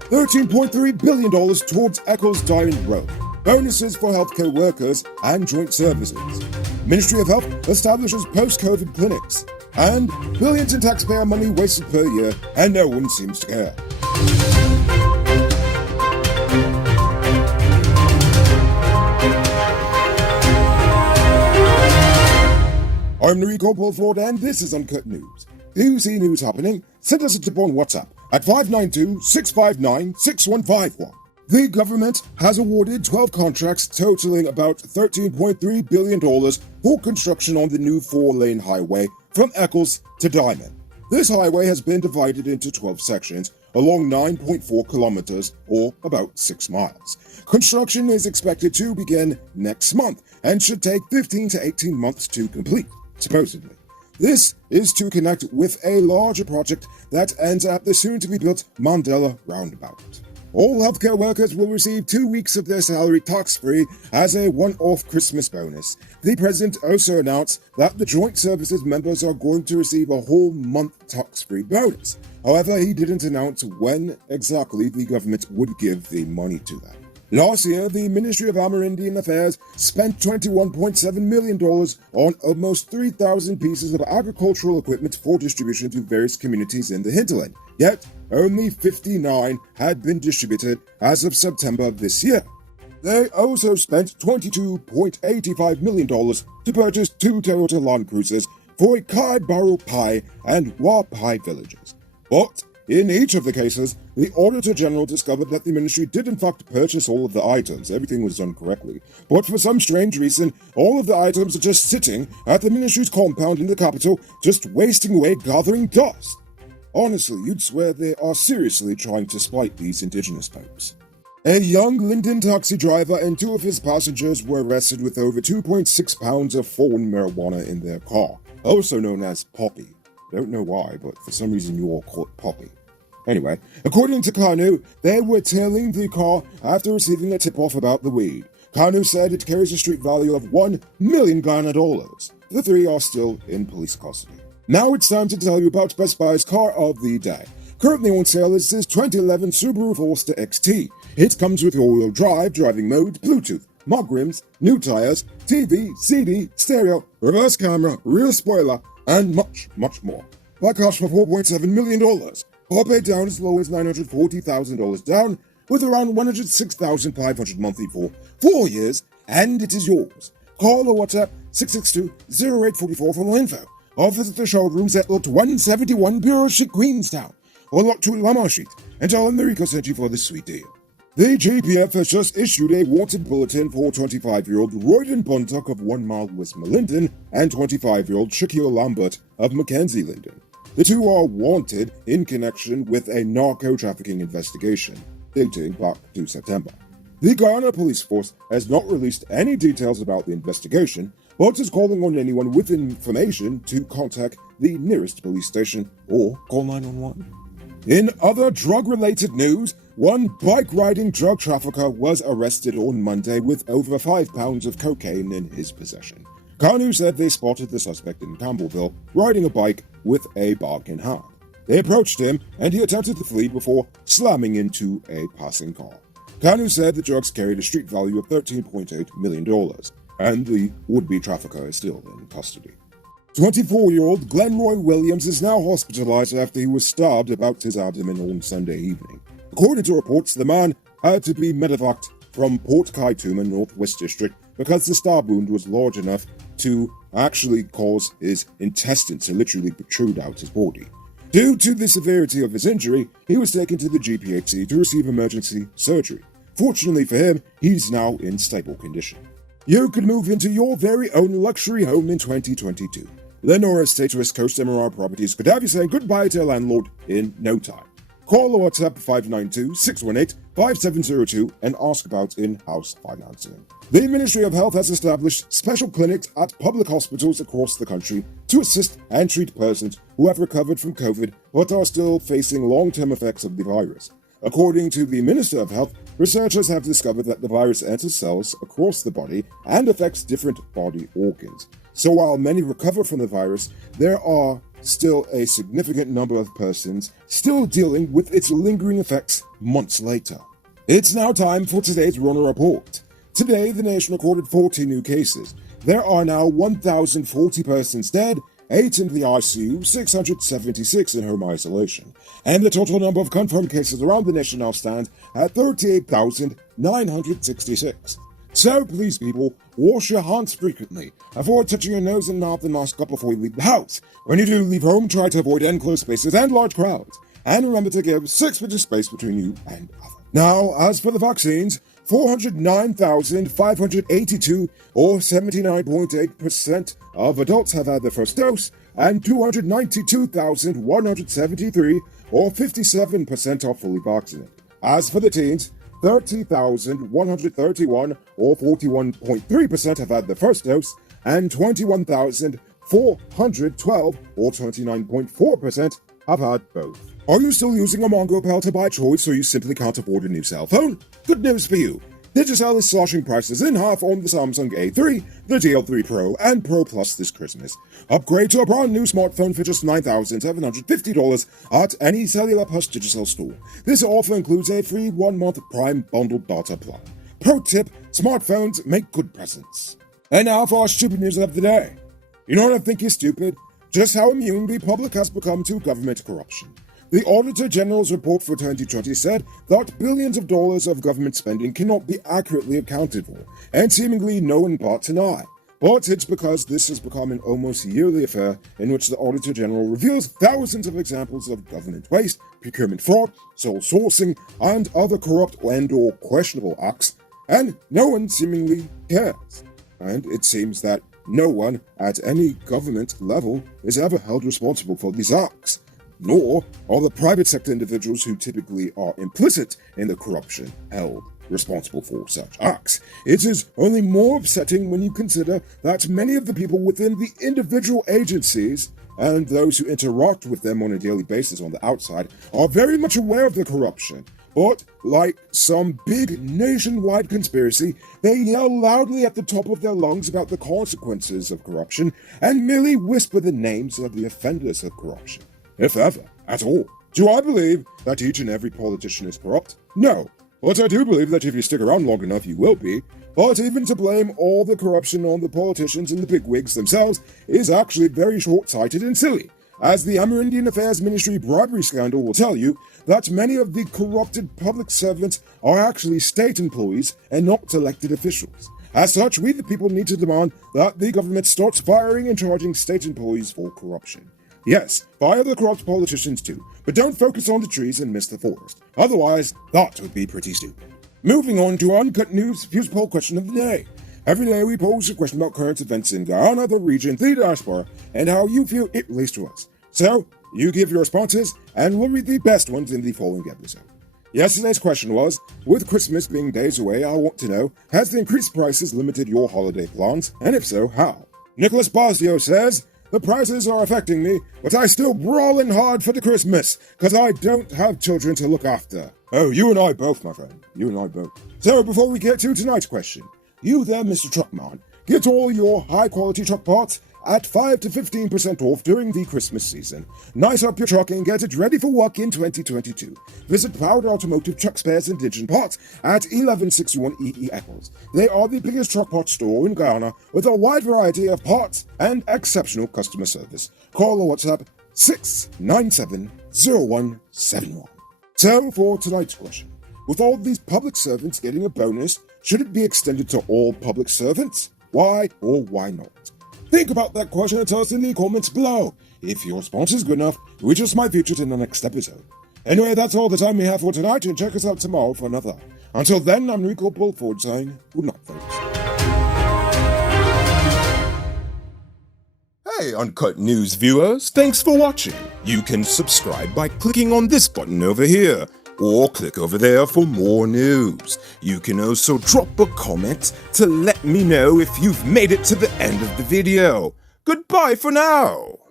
$13.3 billion towards Eccles Diamond Road. Bonuses for healthcare workers and joint services. Ministry of Health establishes post-COVID clinics. And billions in taxpayer money wasted per year, and no one seems to care. I'm Enrico Paulford, and this is Uncut News. Do you see news happening? Send us a tip on WhatsApp at 592-659-6151. The government has awarded 12 contracts totaling about $13.3 billion for construction on the new 4-lane highway from Eccles to Diamond. This highway has been divided into 12 sections along 9.4 kilometers, or about 6 miles. Construction is expected to begin next month and should take 15 to 18 months to complete, supposedly. This is to connect with a larger project that ends at the soon-to-be-built Mandela Roundabout. All healthcare workers will receive 2 weeks of their salary tax-free as a one-off Christmas bonus. The president also announced that the joint services members are going to receive a whole month tax-free bonus. However, he didn't announce when exactly the government would give the money to them. Last year, the Ministry of Amerindian Affairs spent $21.7 million on almost 3,000 pieces of agricultural equipment for distribution to various communities in the hinterland. Yet, only 59 had been distributed as of September this year. They also spent $22.85 million to purchase 2 Toyota Land Cruisers for Kai Baro Pai and Wa Pai villages. But in each of the cases, the Auditor General discovered that the ministry did in fact purchase all of the items. Everything was done correctly. But for some strange reason, all of the items are just sitting at the ministry's compound in the capital, just wasting away gathering dust. Honestly, you'd swear they are seriously trying to spite these indigenous folks. A young Linden taxi driver and 2 of his passengers were arrested with over 2.6 pounds of foreign marijuana in their car, also known as poppy. Don't know why, but for some reason you all call it poppy. Anyway, according to Kanu, they were tailing the car after receiving a tip-off about the weed. Kanu said it carries a street value of 1 million Guyana dollars. The 3 are still in police custody. Now it's time to tell you about Best Buy's car of the day. Currently on sale is this 2011 Subaru Forester XT. It comes with all-wheel drive, driving mode, Bluetooth, mug rims, new tires, TV, CD, stereo, reverse camera, rear spoiler, and much, much more. By cash for $4.7 million. Or paid down as low as $940,000 down, with around $106,500 monthly for 4 years, and it is yours. Call or WhatsApp 662-0844 for more info, or visit the showrooms at Lot 171 Bureau Street, Queenstown, or Lot 2 Lamar Street, and tell them Enrico sent you for this sweet deal. The GPF has just issued a wanted bulletin for 25-year-old Royden Buntuck of 1 Mile West Linden and 25-year-old Shaquille Lambert of Mackenzie Linden. The 2 are wanted in connection with a narco-trafficking investigation, dating back to September. The Guyana Police Force has not released any details about the investigation, but is calling on anyone with information to contact the nearest police station or call 911. In other drug-related news, one bike-riding drug trafficker was arrested on Monday with over 5 pounds of cocaine in his possession. Kanu said they spotted the suspect in Campbellville riding a bike with a bag in hand. They approached him and he attempted to flee before slamming into a passing car. Kanu said the drugs carried a street value of $13.8 million, and the would-be trafficker is still in custody. 24-year-old Glenroy Williams is now hospitalized after he was stabbed about his abdomen on Sunday evening. According to reports, the man had to be medevaced from Port Kaituma, Northwest District, because the stab wound was large enough to actually cause his intestines to literally protrude out his body. Due to the severity of his injury, he was taken to the GPHC to receive emergency surgery. Fortunately for him, he's now in stable condition. You could move into your very own luxury home in 2022. Lenora State West Coast MRR Properties could have you saying goodbye to a landlord in no time. Call or WhatsApp 592-618-5702 and ask about in-house financing. The Ministry of Health has established special clinics at public hospitals across the country to assist and treat persons who have recovered from COVID but are still facing long-term effects of the virus. According to the Minister of Health, researchers have discovered that the virus enters cells across the body and affects different body organs. So while many recover from the virus, there are still a significant number of persons still dealing with its lingering effects months later. It's now time for today's Runner Report. Today, the nation recorded 40 new cases. There are now 1,040 persons dead, 8 in the ICU, 676 in home isolation, and the total number of confirmed cases around the nation now stands at 38,966. So please, people, wash your hands frequently. Avoid touching your nose and mouth and mask up before you leave the house. When you do leave home, try to avoid enclosed spaces and large crowds. And remember to give 6 feet of space between you and others. Now, as for the vaccines, 409,582, or 79.8% of adults have had their first dose, and 292,173, or 57% are fully vaccinated. As for the teens, 30,131, or 41.3% have had their first dose, and 21,412, or 29.4% have had both. Are you still using a Mongo Pelter by choice, or you simply can't afford a new cell phone? Good news for you. Digicel is slashing prices in half on the Samsung A3, the DL3 Pro, and Pro Plus this Christmas. Upgrade to a brand new smartphone for just $9,750 at any Cellular Plus Digicel store. This offer includes a free 1-month Prime bundled data plan. Pro tip, smartphones make good presents. And now for our stupid news of the day. You know what I think is stupid? Just how immune the public has become to government corruption. The Auditor General's report for 2020 said that billions of dollars of government spending cannot be accurately accounted for, and seemingly no one but deny. But it's because this has become an almost yearly affair in which the Auditor General reveals thousands of examples of government waste, procurement fraud, sole sourcing, and other corrupt and/or questionable acts, and no one seemingly cares. And it seems that no one at any government level is ever held responsible for these acts. Nor are the private sector individuals who typically are implicit in the corruption held responsible for such acts. It is only more upsetting when you consider that many of the people within the individual agencies and those who interact with them on a daily basis on the outside are very much aware of the corruption. But, like some big nationwide conspiracy, they yell loudly at the top of their lungs about the consequences of corruption and merely whisper the names of the offenders of corruption. If ever, at all. Do I believe that each and every politician is corrupt? No. But I do believe that if you stick around long enough, you will be. But even to blame all the corruption on the politicians and the bigwigs themselves is actually very short-sighted and silly, as the Amerindian Affairs Ministry bribery scandal will tell you that many of the corrupted public servants are actually state employees and not elected officials. As such, we the people need to demand that the government starts firing and charging state employees for corruption. Yes, fire the corrupt politicians too, but don't focus on the trees and miss the forest. Otherwise, that would be pretty stupid. Moving on to Uncut News' Fuse Poll question of the day. Every day we pose a question about current events in Guyana, the region, the diaspora, and how you feel it relates to us. So, you give your responses, and we'll read the best ones in the following episode. Yesterday's question was, with Christmas being days away, I want to know, has the increased prices limited your holiday plans, and if so, how? Nicholas Basio says, the prices are affecting me, but I still brawling hard for the Christmas, cause I don't have children to look after. Oh, you and I both, my friend. You and I both. So, before we get to tonight's question, you there, Mr. Truckman, get all your high-quality truck parts at 5 to 15% off during the Christmas season. Nice up your truck and get it ready for work in 2022. Visit Powered Automotive Truck Spares and Engine Parts at 1161 EE Eccles. They are the biggest truck parts store in Guyana with a wide variety of parts and exceptional customer service. Call or WhatsApp 697-0171. So, for tonight's question, with all these public servants getting a bonus, should it be extended to all public servants? Why or why not? Think about that question and tell us in the comments below. If your response is good enough, we just might feature it in the next episode. Anyway, that's all the time we have for tonight, and check us out tomorrow for another. Until then, I'm Rico Bulford saying good night, folks. Hey, Uncut News viewers, thanks for watching. You can subscribe by clicking on this button over here, or click over there for more news. You can also drop a comment to let me know if you've made it to the end of the video. Goodbye for now.